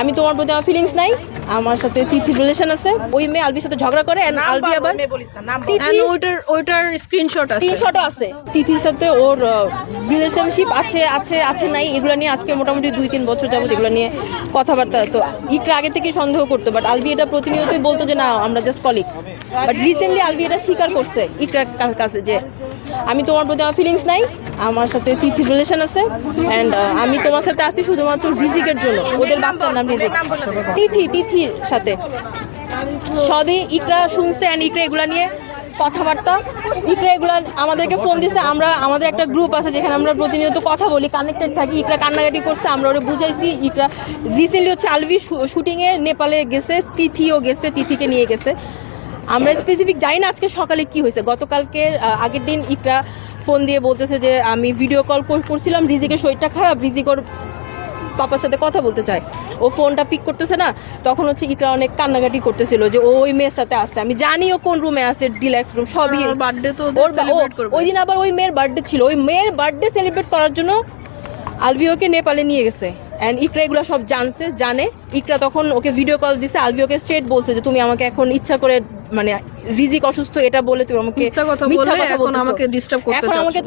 আমি তোমার প্রতি আমার ফিলিংস নাই, আমার সাথে তিথির রিলেশন আছে। ওই মেয়ে আলবির সাথে ঝগড়া করে এন্ড আলবি আবার ওইটার স্ক্রিনশটও আছে। তিথির সাথে ওর রিলেশনশিপ আছে নাই, এগুলো নিয়ে আজকে মোটামুটি 2-3 বছর যাবত এগুলো নিয়ে কথাবার্তা। তো ইকরা আগে থেকে সন্দেহ করতো, বাট আলবি এটা প্রতিনিয়তই বলতো যে না আমরা just colleague. But recently Albi এটা স্বীকার করছে ইকরার কাছে যে আমি তোমার প্রতি আমার ফিলিংস নাই, আমার সাথে তিথির রিলেশন আছে অ্যান্ড আমি তোমার সাথে আছি শুধুমাত্র রিজিকের জন্য। ওদের বাচ্চার নাম রিজিক। তিথির সাথে সবই ইকরা শুনছে অ্যান্ড ইকরা এগুলা নিয়ে কথাবার্তা। ইকরা এগুলা আমাদেরকে ফোন দিচ্ছে, আমাদের একটা গ্রুপ আছে যেখানে আমরা প্রতিনিয়ত কথা বলি, কানেক্টেড থাকি। ইকরা কান্নাকাটি করছে, আমরা ওরা বুঝাইছি। ইকরা রিসেন্টলি হচ্ছে আলবি শুটিংয়ে নেপালে গেছে, তিথিও গেছে, তিথিকে নিয়ে গেছে। আমরা স্পেসিফিক জানি না আজকে সকালে কি হয়েছে। গতকালকে আগের দিন ইকরা ফোন দিয়ে বলতেছে যে আমি ভিডিও কল করছিলাম, রিজিকের শরীরটা খারাপ, রিজিক ওর পাপার সাথে কথা বলতে চায়, ও ফোনটা পিক করতেছে না। তখন হচ্ছে ইকরা অনেক কান্নাকাটি করতেছিল যে ওই মেয়ের সাথে আসছে। আমি জানি ও কোন রুমে আছে, ডিলাক্স রুম, সবই বার্থডে তো ওই দিন আবার ওই মেয়ের বার্থডে ছিল। ওই মেয়ের বার্থডে সেলিব্রেট করার জন্য আলবি ওকে নেপালে নিয়ে গেছে অ্যান্ড ইকরা এগুলো সব জানে। ইকরা তখন ওকে ভিডিও কল দিছে, আলবি ওকে স্ট্রেট বলছে যে তুমি আমাকে এখন ইচ্ছা করে মানে রিজিক অসুস্থ এটা বলে তুমি আমাকে মিথ্যা কথা বলে আমাকে ডিস্টার্ব করতে চাচ্ছ, এখন আমাকে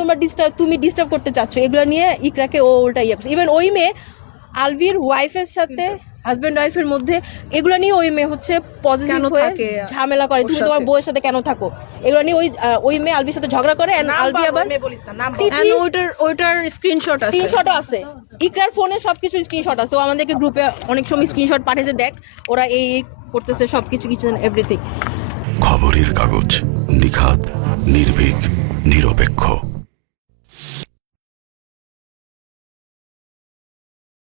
তুমি ডিস্টার্ব করতে চাচ্ছ। এগুলো নিয়ে ইকরাকে ও উল্টা ইয়ে করছে। ইভেন ওই মেয়ে আলবির ওয়াইফের সাথে, হাজবেন্ড ওয়াইফের মধ্যে এগুলো নিয়ে ওই মেয়ে হচ্ছে পজিটিভ হয়ে ঝামেলা করে, তুমি তোমার বউয়ের সাথে কেন থাকো, এগুলো নিয়ে ওই মেয়ে আলবির সাথে ঝগড়া করে এন্ড আলবি আবার ওইটার স্ক্রিনশটও আছে। ইকরার ফোনে সবকিছু স্ক্রিনশট আছে। ও আমাদেরকে গ্রুপে অনেক সময় স্ক্রিনশট পাঠিয়েছে, দেখ ওরা এই করতেছে সবকিছু, কিছু এভরিথিং। খবরের কাগজ, নিখাত, নির্ভীক, নিরপেক্ষ।